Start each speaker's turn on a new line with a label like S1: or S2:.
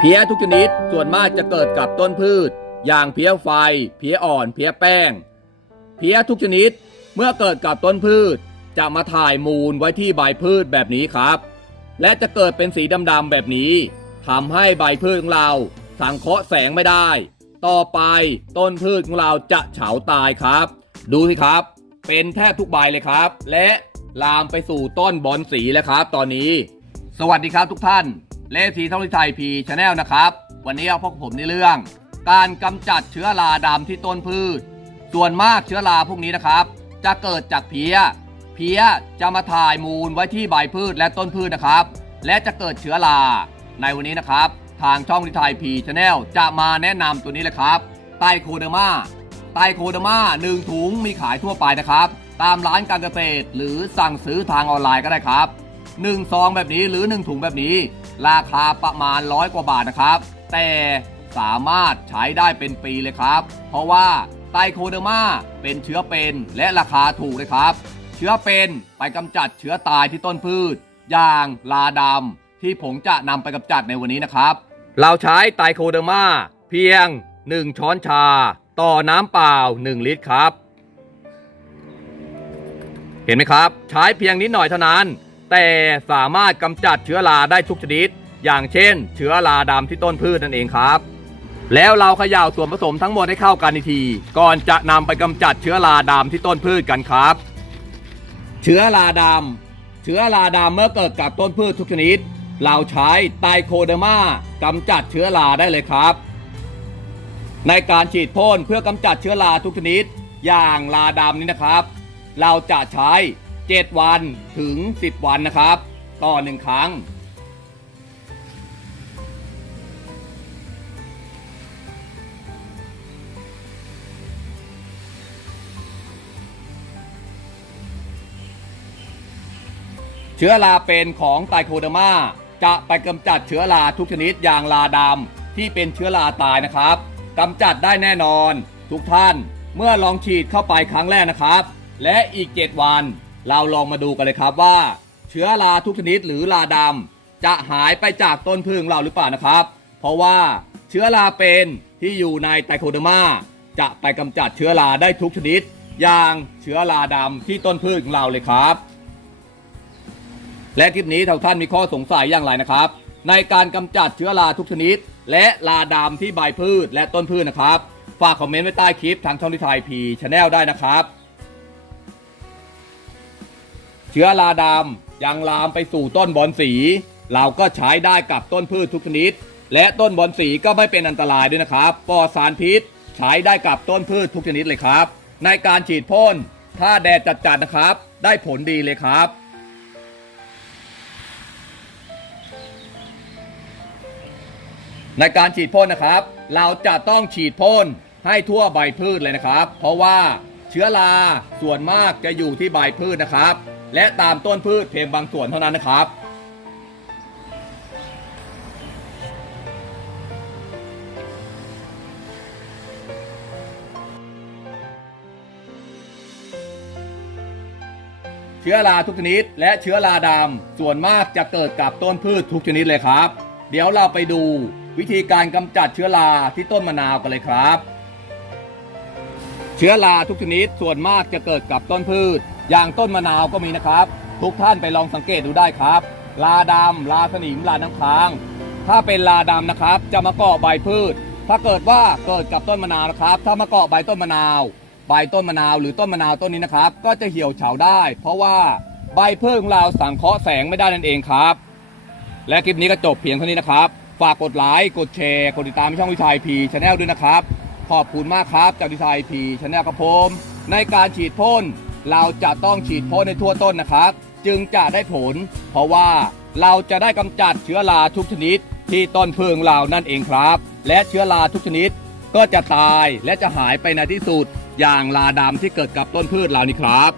S1: เพี้ยทุกชนิดส่วนมากจะเกิดกับต้นพืช อย่างเพี้ยไฟ เพี้ยอ่อน เพี้ยแป้ง เพี้ยทุกชนิดเมื่อเกิดกับต้นพืช จะมาถ่ายมูลไว้ที่ใบพืชแบบนี้ครับ และจะเกิดเป็นสีดำๆแบบนี้ทำให้ใบพืชของเรา สังเคราะห์แสงไม่ได้ ต่อไปต้นพืชของเราจะเฉาตายครับ ดูสิครับ เป็นแทบทุกใบเลยครับ และลามไปสู่ต้นบอนสีแล้วครับ ตอนนี้ สวัสดีครับทุกท่าน เลทีท่องทิไทยพีชาแนลนะครับ วันนี้เอาพวกผมในเรื่อง การกำจัดเชื้อราดำที่ต้นพืช ส่วนมากเชื้อราพวกนี้นะครับ จะเกิดจากเพี้ย เพี้ยจะมาถ่ายมูลไว้ที่ใบพืชและต้นพืชนะครับ และจะเกิดเชื้อรา ในวันนี้นะครับ ทางช่องทิไทยพีชาแนลจะมาแนะนำตัวนี้เลยครับไตโคเดอร์มาไตโคเดอร์มาหนึ่งถุงมีขายทั่วไปนะครับ ตามร้านการเกษตรหรือสั่งซื้อทางออนไลน์ก็ได้ครับ1ซองแบบนี้หรือ 1 ถุงแบบนี้ ราคาประมาณร้อยกว่าบาทนะครับ แต่สามารถใช้ได้เป็นปีเลยครับ เพราะว่าไตโคเดอร์มาเป็นเชื้อเป็นและราคาถูกเลยครับ เชื้อเป็นไปกำจัดเชื้อตายที่ต้นพืช อย่างลาดำที่ผมจะนำไปกำจัดในวันนี้นะครับ เราใช้ไตโคเดอร์มาเพียง 1 ช้อนชา ต่อน้ำเปล่า 1 ลิตรครับ เห็นไหมครับ ใช้เพียงนิดหน่อยเท่านั้น แต่สามารถกำจัดเชื้อราได้ทุกชนิด อย่างเช่น เชื้อราดำที่ต้นพืชนั่นเองครับ แล้วเราเขย่าส่วนผสมทั้งหมดให้เข้ากันอีกที ก่อนจะนำไปกำจัดเชื้อราดำที่ต้นพืชกันครับ เชื้อราดำเชื้อราดำเมื่อเกิดกับต้นพืชทุกชนิด เราใช้ไตโคเดมากำจัดเชื้อราได้เลยครับ ในการฉีดพ่นเพื่อกำจัดเชื้อราทุกชนิด อย่างราดำนี้นะครับ เราจะใช้ 7 วันถึง 10 วันนะครับ ต่อหนึ่งครั้ง เชื้อราเป็นของไตโคเดอร์มาจะไปกำจัดเชื้อราทุกชนิดอย่างราดำที่เป็นเชื้อราตายนะครับกำจัดได้แน่นอน ทุกท่านเมื่อลองฉีดเข้าไปครั้งแรกนะครับ และอีก 7 วัน เราลองมาดูกันเลยครับว่า เชื้อราทุกชนิดหรือราดำจะหายไปจากต้นพึ่งเราหรือเปล่านะครับ เพราะว่าเชื้อราเป็นที่อยู่ในไตโคเดอร์มาจะไปกำจัดเชื้อราได้ทุกชนิด อย่างเชื้อราดำที่ต้นพืชของเราเลยครับ และคลิปนี้ทางท่านมีข้อสงสัยอย่างไรนะครับ ในการกำจัดเชื้อราทุกชนิด และราดำที่ใบพืชและต้นพืชนะครับ ฝากคอมเมนต์ไว้ใต้คลิปทางช่องทิทายพีชาแนลได้นะครับ เชื้อราดำยังลามไปสู่ต้นบอนสี เราก็ใช้ได้กับต้นพืชทุกชนิด และต้นบอนสีก็ไม่เป็นอันตรายด้วยนะครับปลอดสารพิษ ใช้ได้กับต้นพืชทุกชนิดเลยครับ ในการฉีดพ่นถ้าแดดจัดๆนะครับ ได้ผลดีเลยครับ ในการฉีดพ่นนะครับ เราจะต้องฉีดพ่นให้ทั่วใบพืชเลยนะครับ เพราะว่าเชื้อราส่วนมากจะอยู่ที่ใบพืชนะครับ และตามต้นพืชเพียงบางส่วนเท่านั้นนะครับ เชื้อราทุกชนิด และเชื้อราดำส่วนมากจะเกิดกับต้นพืชทุกชนิดเลยครับ เดี๋ยวเราไปดูวิธีการกำจัดเชื้อราที่ต้นมะนาวกันเลยครับ เชื้อราทุกชนิดส่วนมากจะเกิดกับต้นพืช อย่างต้นมะนาวก็มีนะครับ ทุกท่านไปลองสังเกตดูได้ครับ ลาดำลาสนิมลาน้ำค้าง ถ้าเป็นลาดำนะครับ จะมาเกาะใบพืช ถ้าเกิดว่าเกิดกับต้นมะนาวนะครับ ถ้ามาเกาะใบต้นมะนาว ใบต้นมะนาวหรือต้นมะนาวต้นนี้นะครับ ก็จะเหี่ยวเฉาได้ เพราะว่าใบพืชของเราสังเคราะห์แสงไม่ได้นั่นเองครับ และคลิปนี้ก็จบเพียงเท่านี้นะครับ ฝากกดไลค์กดแชร์กดติดตามช่องวิชัยพีชาแนลด้วยนะครับ ขอบคุณมากครับจากวิชัยพีชาแนลครับผมในการฉีดพ่น เราจะต้องฉีดพ่นในทั่วต้นนะครับ จึงจะได้ผล เพราะว่าเราจะได้กำจัดเชื้อราทุกชนิด ที่ต้นพึ่งเรานั่นเองครับ และเชื้อราทุกชนิด ก็จะตายและจะหายไปในที่สุด อย่างราดำที่เกิดกับต้นพืชเรานี่ครับ